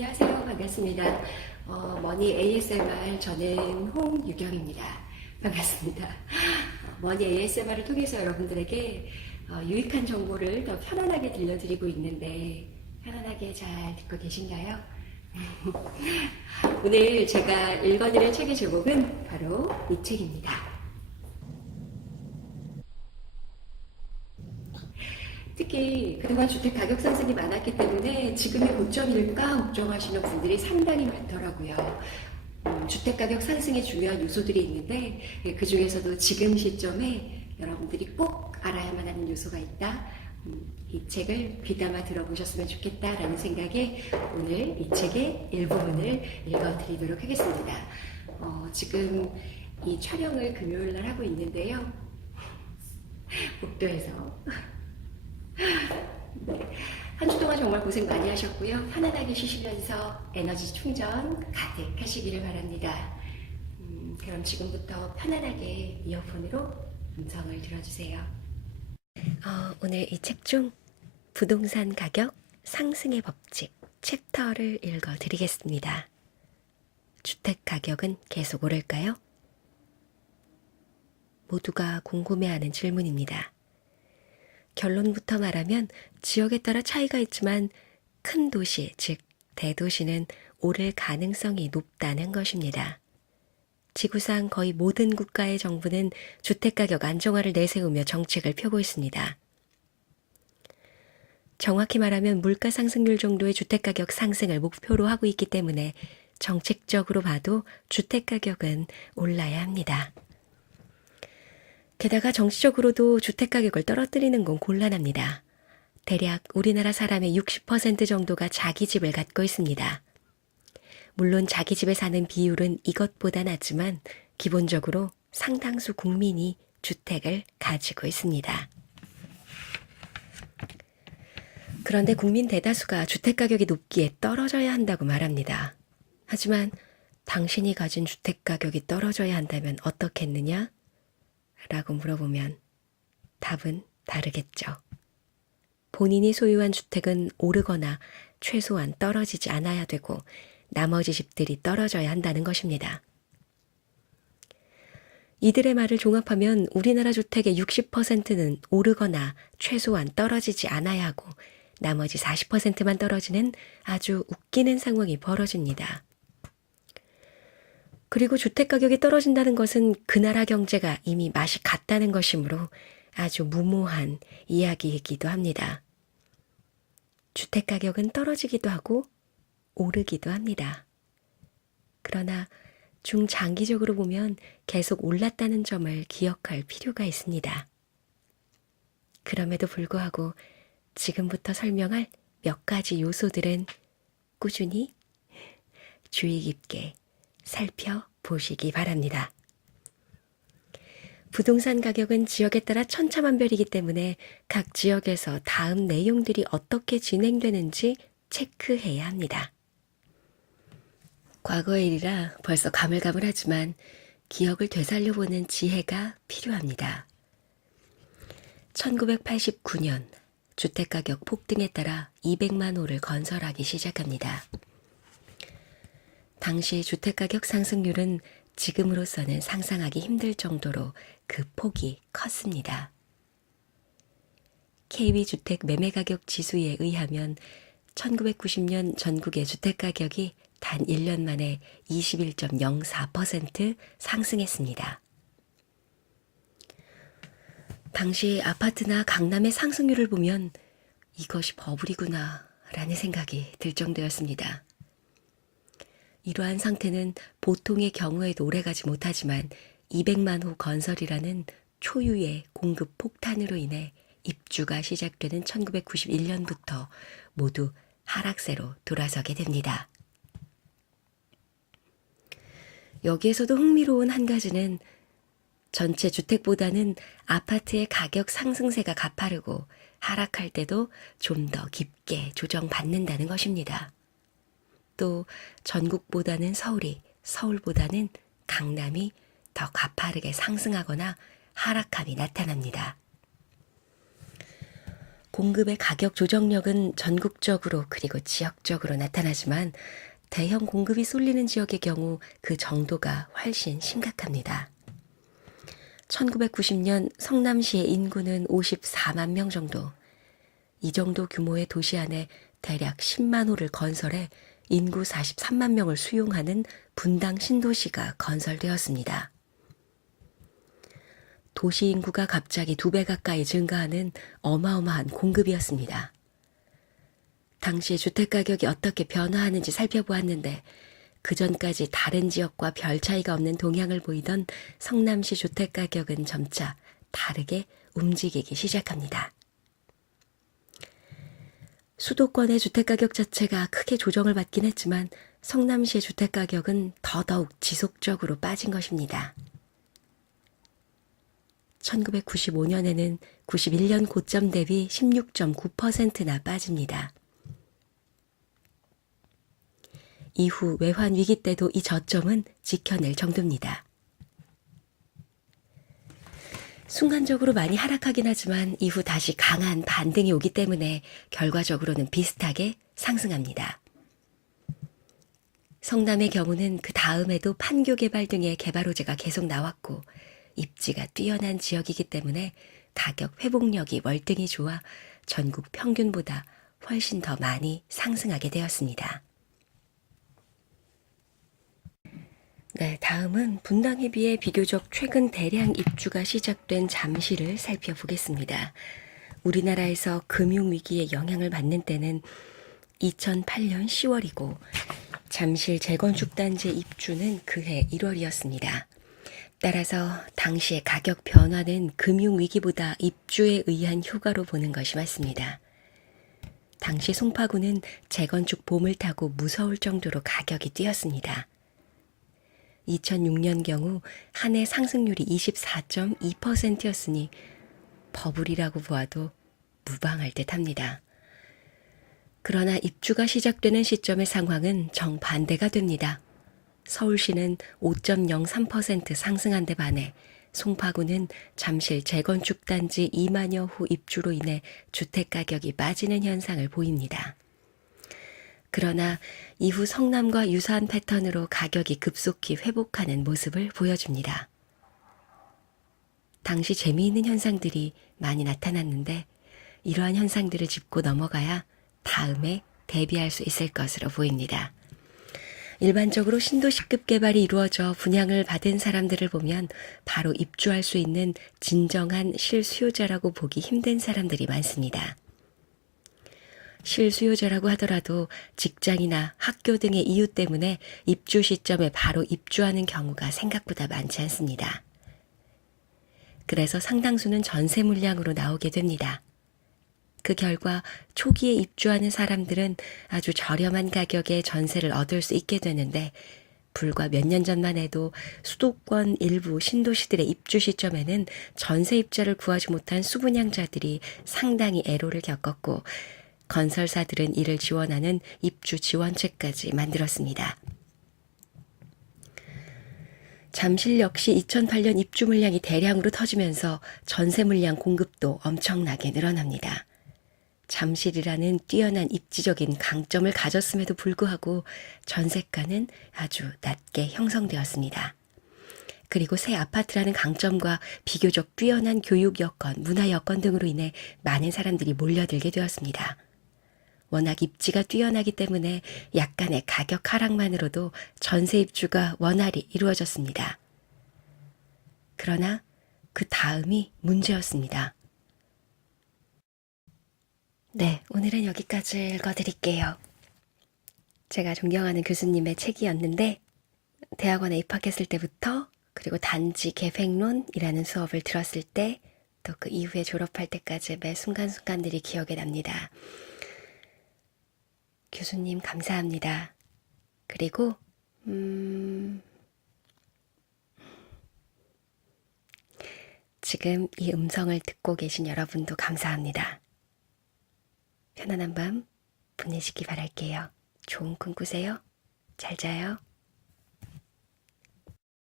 안녕하세요. 반갑습니다. 어, 머니 ASMR 저는 홍유경입니다. 반갑습니다. 어, 머니 ASMR을 통해서 여러분들에게 어, 유익한 정보를 더 편안하게 들려드리고 있는데 편안하게 잘 듣고 계신가요? 오늘 제가 읽어드릴 책의 제목은 바로 이 책입니다. 특히 그동안 주택 가격 상승이 많았기 때문에 지금이 고점일까 걱정하시는 분들이 상당히 많더라고요. 음, 주택 가격 상승에 중요한 요소들이 있는데 예, 그 중에서도 지금 시점에 여러분들이 꼭 알아야만 하는 요소가 있다. 음, 이 책을 귀담아 들어보셨으면 좋겠다라는 생각에 오늘 이 책의 일부분을 읽어드리도록 하겠습니다. 어, 지금 이 촬영을 금요일 날 하고 있는데요. 목도에서 한 주 동안 정말 고생 많이 하셨고요. 편안하게 쉬시면서 에너지 충전 가득 하시기를 바랍니다. 음, 그럼 지금부터 편안하게 이어폰으로 음성을 들어주세요. 어, 오늘 이 책 중 부동산 가격 상승의 법칙 챕터를 읽어 드리겠습니다. 주택 가격은 계속 오를까요? 모두가 궁금해하는 질문입니다. 결론부터 말하면 지역에 따라 차이가 있지만 큰 도시, 즉 대도시는 오를 가능성이 높다는 것입니다. 지구상 거의 모든 국가의 정부는 주택가격 안정화를 내세우며 정책을 펴고 있습니다. 정확히 말하면 물가 상승률 정도의 주택가격 상승을 목표로 하고 있기 때문에 정책적으로 봐도 주택가격은 올라야 합니다. 게다가 정치적으로도 주택가격을 떨어뜨리는 건 곤란합니다. 대략 우리나라 사람의 60% 정도가 자기 집을 갖고 있습니다. 물론 자기 집에 사는 비율은 이것보다 낮지만 기본적으로 상당수 국민이 주택을 가지고 있습니다. 그런데 국민 대다수가 주택가격이 높기에 떨어져야 한다고 말합니다. 하지만 당신이 가진 주택가격이 떨어져야 한다면 어떻겠느냐? 라고 물어보면 답은 다르겠죠. 본인이 소유한 주택은 오르거나 최소한 떨어지지 않아야 되고 나머지 집들이 떨어져야 한다는 것입니다. 이들의 말을 종합하면 우리나라 주택의 60%는 오르거나 최소한 떨어지지 않아야 하고 나머지 40%만 떨어지는 아주 웃기는 상황이 벌어집니다. 그리고 주택 가격이 떨어진다는 것은 그 나라 경제가 이미 맛이 갔다는 것이므로 아주 무모한 이야기이기도 합니다. 주택 가격은 떨어지기도 하고 오르기도 합니다. 그러나 중장기적으로 보면 계속 올랐다는 점을 기억할 필요가 있습니다. 그럼에도 불구하고 지금부터 설명할 몇 가지 요소들은 꾸준히 주의 깊게 살펴보시기 바랍니다. 부동산 가격은 지역에 따라 천차만별이기 때문에 각 지역에서 다음 내용들이 어떻게 진행되는지 체크해야 합니다. 과거의 일이라 벌써 가물가물하지만 기억을 되살려보는 지혜가 필요합니다. 1989년 주택가격 폭등에 따라 200만 호를 건설하기 시작합니다. 당시 주택가격 상승률은 지금으로서는 상상하기 힘들 정도로 그 폭이 컸습니다. KB주택 매매가격 지수에 의하면 1990년 전국의 주택가격이 단 1년 만에 21.04% 상승했습니다. 당시 아파트나 강남의 상승률을 보면 이것이 버블이구나 라는 생각이 들 정도였습니다. 이러한 상태는 보통의 경우에도 오래가지 못하지만 200만 호 건설이라는 초유의 공급 폭탄으로 인해 입주가 시작되는 1991년부터 모두 하락세로 돌아서게 됩니다. 여기에서도 흥미로운 한 가지는 전체 주택보다는 아파트의 가격 상승세가 가파르고 하락할 때도 좀 더 깊게 조정받는다는 것입니다. 또 전국보다는 서울이, 서울보다는 강남이 더 가파르게 상승하거나 하락함이 나타납니다. 공급의 가격 조정력은 전국적으로 그리고 지역적으로 나타나지만 대형 공급이 쏠리는 지역의 경우 그 정도가 훨씬 심각합니다. 1990년 성남시의 인구는 54만 명 정도. 이 정도 규모의 도시 안에 대략 10만 호를 건설해 인구 43만 명을 수용하는 분당 신도시가 건설되었습니다. 도시 인구가 갑자기 두 배 가까이 증가하는 어마어마한 공급이었습니다. 당시 주택 가격이 어떻게 변화하는지 살펴보았는데 그 전까지 다른 지역과 별 차이가 없는 동향을 보이던 성남시 주택 가격은 점차 다르게 움직이기 시작합니다. 수도권의 주택 가격 자체가 크게 조정을 받긴 했지만 성남시의 주택 가격은 더더욱 지속적으로 빠진 것입니다. 1995년에는 91년 고점 대비 16.9%나 빠집니다. 이후 외환 위기 때도 이 저점은 지켜낼 정도입니다. 순간적으로 많이 하락하긴 하지만 이후 다시 강한 반등이 오기 때문에 결과적으로는 비슷하게 상승합니다. 성남의 경우는 그 다음에도 판교 개발 등의 개발 호재가 계속 나왔고 입지가 뛰어난 지역이기 때문에 가격 회복력이 월등히 좋아 전국 평균보다 훨씬 더 많이 상승하게 되었습니다. 네, 다음은 분당에 비해 비교적 최근 대량 입주가 시작된 잠실을 살펴보겠습니다. 우리나라에서 금융위기의 영향을 받는 때는 2008년 10월이고 잠실 재건축 단지 입주는 그해 1월이었습니다. 따라서 당시의 가격 변화는 금융위기보다 입주에 의한 효과로 보는 것이 맞습니다. 당시 송파구는 재건축 봄을 타고 무서울 정도로 가격이 뛰었습니다. 2006년 경우 한 해 상승률이 24.2%였으니 버블이라고 보아도 무방할 듯 합니다. 그러나 입주가 시작되는 시점의 상황은 정반대가 됩니다. 서울시는 5.03% 상승한 데 반해 송파구는 잠실 재건축 단지 2만여 호 입주로 인해 주택 가격이 빠지는 현상을 보입니다. 그러나 이후 성남과 유사한 패턴으로 가격이 급속히 회복하는 모습을 보여줍니다. 당시 재미있는 현상들이 많이 나타났는데 이러한 현상들을 짚고 넘어가야 다음에 대비할 수 있을 것으로 보입니다. 일반적으로 신도시급 개발이 이루어져 분양을 받은 사람들을 보면 바로 입주할 수 있는 진정한 실수요자라고 보기 힘든 사람들이 많습니다. 실수요자라고 하더라도 직장이나 학교 등의 이유 때문에 입주 시점에 바로 입주하는 경우가 생각보다 많지 않습니다. 그래서 상당수는 전세 물량으로 나오게 됩니다. 그 결과 초기에 입주하는 사람들은 아주 저렴한 가격에 전세를 얻을 수 있게 되는데 불과 몇 년 전만 해도 수도권 일부 신도시들의 입주 시점에는 전세 입자를 구하지 못한 수분양자들이 상당히 애로를 겪었고 건설사들은 이를 지원하는 입주 지원책까지 만들었습니다. 잠실 역시 2008년 입주 물량이 대량으로 터지면서 전세 물량 공급도 엄청나게 늘어납니다. 잠실이라는 뛰어난 입지적인 강점을 가졌음에도 불구하고 전세가는 아주 낮게 형성되었습니다. 그리고 새 아파트라는 강점과 비교적 뛰어난 교육 여건, 문화 여건 등으로 인해 많은 사람들이 몰려들게 되었습니다. 워낙 입지가 뛰어나기 때문에 약간의 가격 하락만으로도 전세 입주가 원활히 이루어졌습니다. 그러나 그 다음이 문제였습니다. 네, 오늘은 여기까지 읽어드릴게요. 제가 존경하는 교수님의 책이었는데, 대학원에 입학했을 때부터, 그리고 단지 계획론이라는 수업을 들었을 때, 또 그 이후에 졸업할 때까지 매 순간순간들이 기억에 납니다. 교수님 감사합니다. 그리고 음, 지금 이 음성을 듣고 계신 여러분도 감사합니다. 편안한 밤 보내시기 바랄게요. 좋은 꿈 꾸세요. 잘 자요.